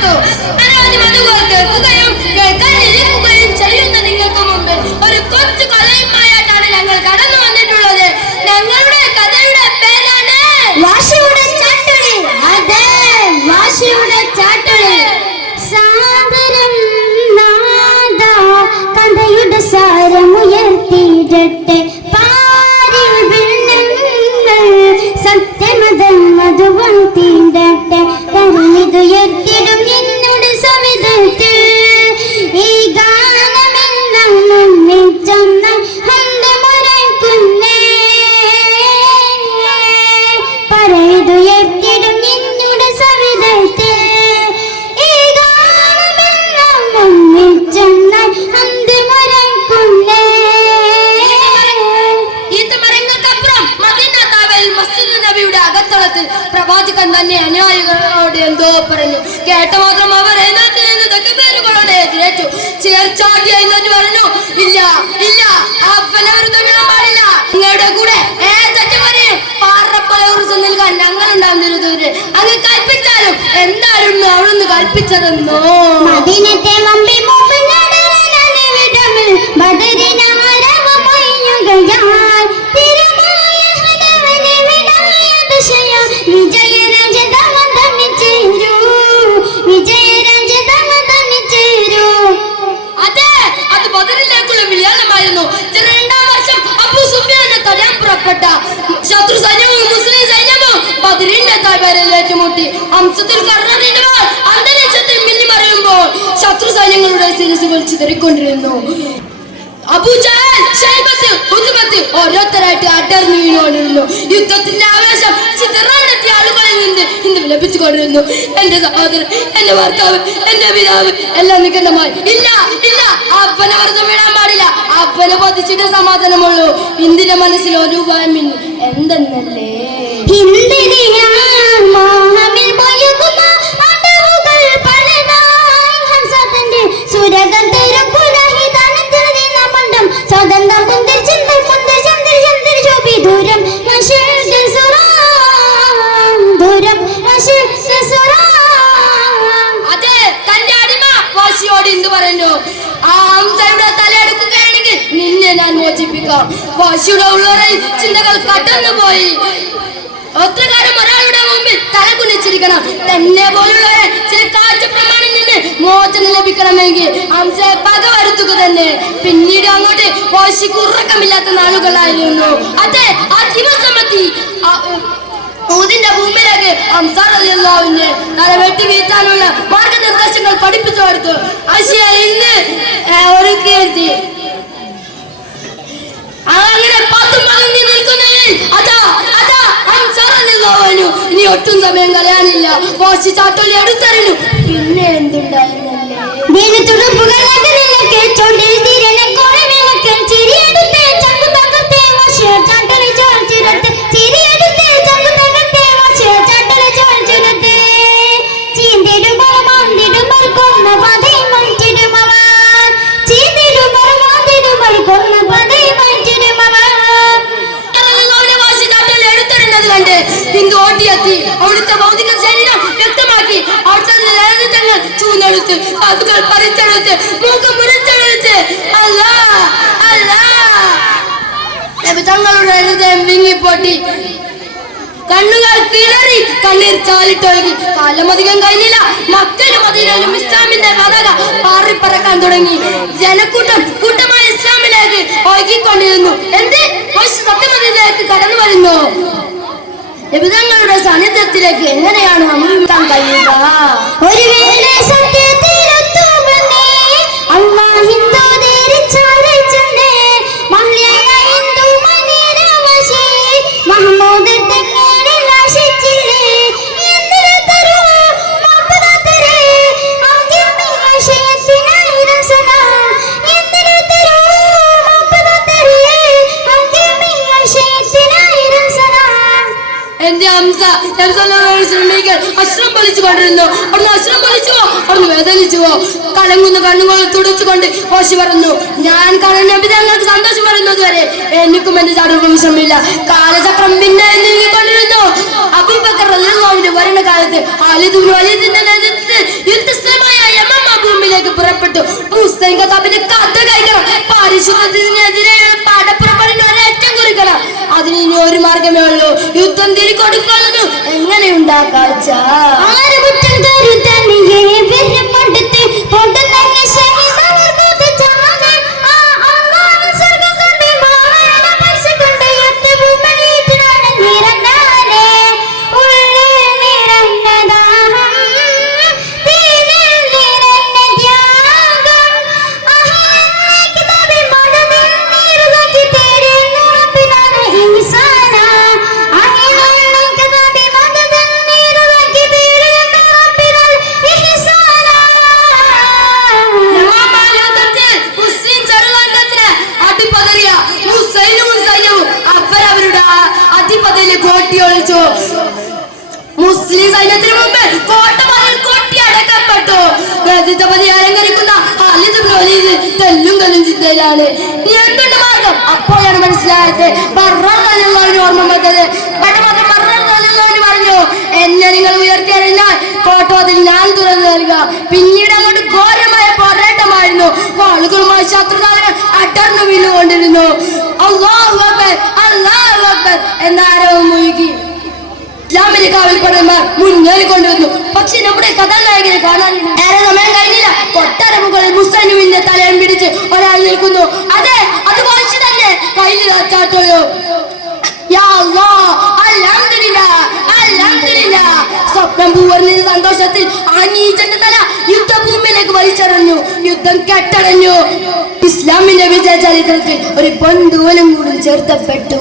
കൊടുത്തു അനവധി മതങ്ങൾ കേൾക്കുകയും കേൾക്കാനിരിക്കുകയും ചെയ്യുന്ന നിങ്ങൾക്ക് മുമ്പിൽ ഒരു കൊച്ചു കഥയുമായിട്ടാണ് എന്തോ പറഞ്ഞു. കേട്ട മാത്രം അവർ എഴുന്നേറ്റ് പേരുകളോട് എതിരേറ്റു. ചേർച്ചാടി എഴുന്നേറ്റ് പറഞ്ഞു. ഇല്ല ഇല്ല വീഴാൻ പാടില്ല. നിങ്ങളുടെ കൂടെ ഏതൊക്കെ പറയും പാറപ്പലവൃത്തം നിൽക്കാൻ ഞങ്ങൾ ഉണ്ടാകുന്നൊരു അങ്ങ് കൽപ്പിച്ചാലും എന്തായിരുന്നു അവളൊന്ന് കൽപ്പിച്ചതെന്നോ? ശത്രു സൈന്യവും മുസ്ലിം സൈന്യവും ബദറിന്റെ താഴ്വരയിൽ ഏറ്റുമുട്ടി അംശത്തിൽ കർണറിന്റെ വാൾ അന്തരീക്ഷത്തിൽ മിന്നിമറിയുമ്പോൾ ശത്രു സൈന്യങ്ങളുടെ ശിരസുകൾ ചിതറിക്കൊണ്ടിരുന്നു. ഓരോരുത്തരായിട്ട് അടർന്നു വീണുകൊണ്ടിരുന്നു. യുദ്ധത്തിന്റെ ആവേശം ചിതറാനെത്തിയ ആളുകളിൽ നിന്ന് ഇന്ന് ലഭിച്ചുകൊണ്ടിരുന്നു. എന്റെ സഹോദരൻ എന്റെ ഭർത്താവ് എന്റെ പിതാവ് എല്ലാം നികണ്ടമായി ഇല്ല ഇല്ല വെറുതെ വീഴാൻ പാടില്ല. അപ്പനെ പതിച്ചിട്ട് സമാധാനമുള്ളൂ. ഇന്ദിന്റെ മനസ്സിൽ ഒരു ഭയമിൻ എന്തെന്നല്ലേ? സ്വതന്ത്രം ചിന്തർ ചന്ദ്ര ചന്ദ്ര ശോഭി ദൂരം അതെ തന്റെ അടിമ വാശിയോട് എന്ത് പറഞ്ഞു തലയെടുക്കുകയാണെങ്കിൽ ഞാൻ മോചിപ്പിക്കാം. വാശിയുടെ ഉള്ളവരെ ചിന്തകൾ കടന്നു പോയി. ഒത്തുകാരം ഒരാളുടെ മുമ്പിൽ തല കുനിച്ചിരിക്കണം. തന്നെ പോലുള്ളവരെ ചില കാഴ്ച പ്രമാണം നിന്ന് മോചനം ലഭിക്കണമെങ്കിൽ ഹംസയെ പക വരുത്തുക തന്നെ. പിന്നീട് അങ്ങോട്ട് വാശിക്ക് ഉറക്കമില്ലാത്ത നാളുകളായിരുന്നു. അതെ ആ ദിവസമെത്തി ആ, ഊതിന്റെ ഭൂമിയിലേക്ക് അംസാറിയാവിന് തല വെട്ടി വീഴ്ത്താനുള്ള മാർഗനിർദ്ദേശങ്ങൾ പഠിപ്പിച്ചു കൊടുത്തു അശിയ ഒരു കീർത്തി ഇനി ഒട്ടും സമയം കളയാനില്ല. വാശി ചാട്ടൊലി എടുത്തറിഞ്ഞു പിന്നെ എന്തുണ്ടായിരുന്നല്ലേ? ഹിന്ദു ഓട്ടിയെത്തി അവിടുത്തെ ഭൗതിക ശരീരം വ്യക്തമാക്കി. അവിടുത്തെ ലളിതങ്ങൾ ചൂന്നെടുത്ത് കാതുകൾ പറിച്ചെടുത്ത് മൂക്ക് മുറിച്ചെടുത്ത് അല്ലാ അല്ലാ. തങ്ങളുടെ ഹൃദയം വിങ്ങിപ്പൊട്ടി. കണ്ണുകൾ കിളറി കണ്ണീർ ചാലിട്ടൊഴുകി. കാലമധികം കഴിഞ്ഞില്ല. മക്കളും മദീനയിലും ഇസ്ലാമിന്റെ പതാക പാറിപ്പറക്കാൻ തുടങ്ങി. ജനക്കൂട്ടം കൂട്ടമായ ഇസ്ലാമിലേക്ക് ഒഴുകിക്കൊണ്ടിരുന്നു. എന്ത്? സത്യമതിലേക്ക് കടന്നു വരുന്നു. നിബിധങ്ങളുടെ സാന്നിധ്യത്തിലേക്ക് എങ്ങനെയാണ് അമുക്കാൻ കഴിയുക? ഒരു ഹംസ ശ്രമിക്കാൻ അശ്രം പൊലിച്ചു കൊണ്ടിരുന്നു അവിടുന്ന് അശ്രം പൊലിച്ചുവോ അവിടുന്ന് വേദനിച്ചുവോ കളങ്ങുന്ന കണ്ണുകൾ തുടിച്ചുകൊണ്ട് ഓശി പറഞ്ഞു ഞാൻ കാണുന്ന പിതാങ്ങൾക്ക് സന്തോഷം വരുന്നത് വരെ എനിക്കും എന്റെ ചാടുകളും ശ്രമില്ല കാലചക്രം പിന്നെ നീങ്ങിക്കൊണ്ടിരുന്നു. അബൂബക്കറിന്റെ ഭരണകാലത്ത് അലിദുബിന് വലിയതിന്റെ നേതൃത്വത്തിൽ യുദ്ധസ്ഥലമായ യമ ഭൂമിയിലേക്ക് പുറപ്പെട്ടു. മുസ്ലിം കഥാപിന്റെ കഥ ഗതിതപതി അലങ്കരിക്കുന്ന ഇബ്നു വലീദ് തെല്ലും കല്ലും ചിന്തയിലാണ്. നീ എന്തുണ്ട് മാർഗം? അപ്പോഴാണ് മനസ്സിലായത്. ഓർമ്മ വന്നത്. പറഞ്ഞു എന്നെ നിങ്ങൾ ഉയർത്തിയറിഞ്ഞാൽ കോട്ടമതിൽ ഞാൻ തുറന്നു നൽകുക. പിന്നീട് അങ്ങോട്ട് ഘോരമായ പോരാട്ടമായിരുന്നു. വാളുകളുമായി ശത്രുതാരങ്ങൾ അടർന്നു വീണുകൊണ്ടിരുന്നു. അള്ളാഹു അക്ബർ അള്ളാഹു അക്ബർ എന്നാരവും മുഴുകി. ഇസ്ലാമിലെ കാവൽപ്പടന്മാർ മുന്നേറിക്കൊണ്ടിരുന്നു പക്ഷെ പൂവർന്ന സന്തോഷത്തിൽ ആ നീച്ചന്റെ തല യുദ്ധഭൂമിയിലേക്ക് വലിച്ചെറിഞ്ഞു. യുദ്ധം കെട്ടടഞ്ഞു. ഇസ്ലാമിന്റെ വിജയ ചരിത്രത്തിൽ ഒരു പൊന്തൂലും കൂടി ചേർത്തപ്പെട്ടു.